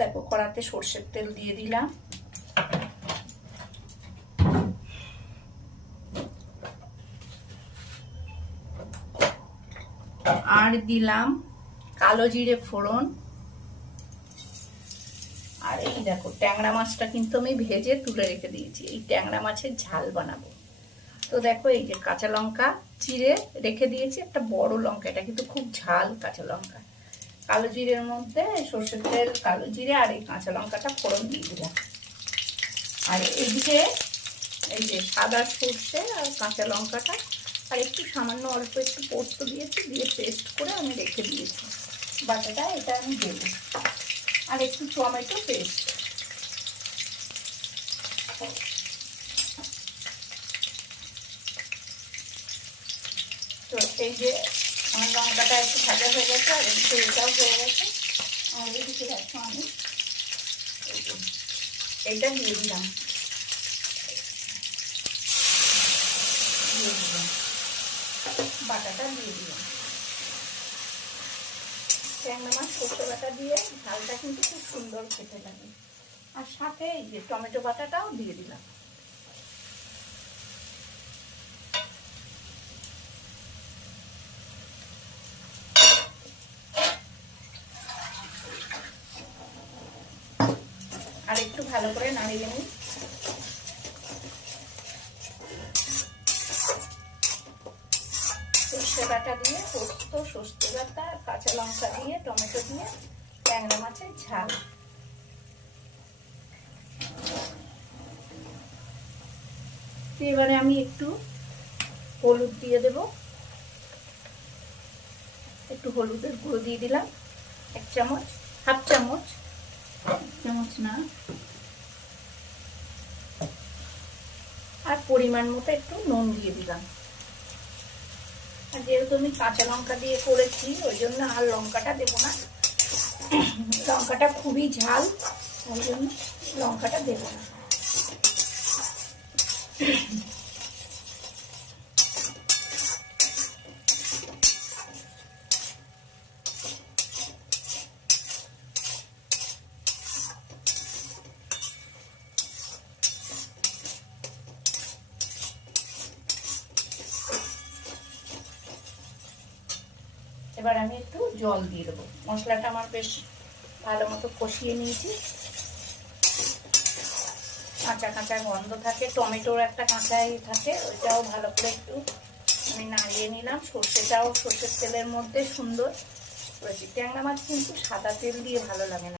দেখো কড়াতে সর্ষের তেল দিয়ে দিলাম, আর দিলাম কালো জিরে ফোড়ন। আর এই দেখো ট্যাংরা মাছটা কিন্তু আমি ভেজে তুলে রেখে দিয়েছি, এই ট্যাংরা মাছের ঝাল বানাবো। তো দেখো এই যে কাঁচা লঙ্কা চিড়ে রেখে দিয়েছি, একটা বড় লঙ্কা, এটা কিন্তু খুব ঝাল কাঁচা লঙ্কা। কালো জিরের মধ্যে সর্ষের তেল, কালো জিরে আর এই কাঁচা লঙ্কাটা ফোড়ন দিয়ে দিলাম। আর এইদিকে এই যে সাদা সর্ষে আর কাঁচা লঙ্কাটা আর একটু সামান্য অল্প একটু পোস্ত দিয়েছি, দিয়ে পেস্ট করে আমি রেখে দিয়েছি বাটাটা, এটা আমি দেবো। আর একটু টমেটো পেস্ট। তো এই যে আমার লঙ্কাটা একটু ভাজা হয়ে গেছে আর একটু এটাও হয়ে গেছে। আর এদিকে দেখো আমি এইটা দিয়ে দিলাম, বাটাটা দিয়ে দিলাম। ট্যাংরা মাছ সর্ষে বাটা দিয়ে ঝালটা কিন্তু খুব সুন্দর খেতে লাগে। আর সাথে এই যে টমেটো বাটাটাও দিয়ে দিলাম। আর একটু ভালো করে নাড়িয়ে নিই। সর্ষে বাটা দিয়ে পোস্ত, সর্ষে বাটা, কাঁচা লঙ্কা দিয়ে, টমেটো দিয়ে ট্যাংরা মাছের ঝাল। এবারে আমি একটু হলুদ দিয়ে দেব, একটু হলুদের গুঁড়ো দিয়ে দিলাম, 1 চামচ, হাফ চামচ, চামচ না। আর পরিমাণ মতো একটু নুন দিয়ে দিলাম। আর যেহেতু আমি কাঁচা লঙ্কা দিয়ে করেছি ওই জন্য আর লঙ্কাটা দেবো না, লঙ্কাটা খুবই ঝাল, ওই জন্য লঙ্কাটা দেবো না। এবার আমি একটু জল দিয়ে দেবো। মশলাটা আমার বেশ ভালো মতো কষিয়ে নিয়েছি, কাঁচা কাঁচা গন্ধ থাকে, টমেটোর একটা কাঁচাই থাকে, ওইটাও ভালো করে একটু আমি নাড়িয়ে নিলাম। সর্ষেটাও সর্ষের তেলের মধ্যে সুন্দর করেছি। ট্যাংরা মাছ কিন্তু সাদা তেল দিয়ে ভালো লাগে না।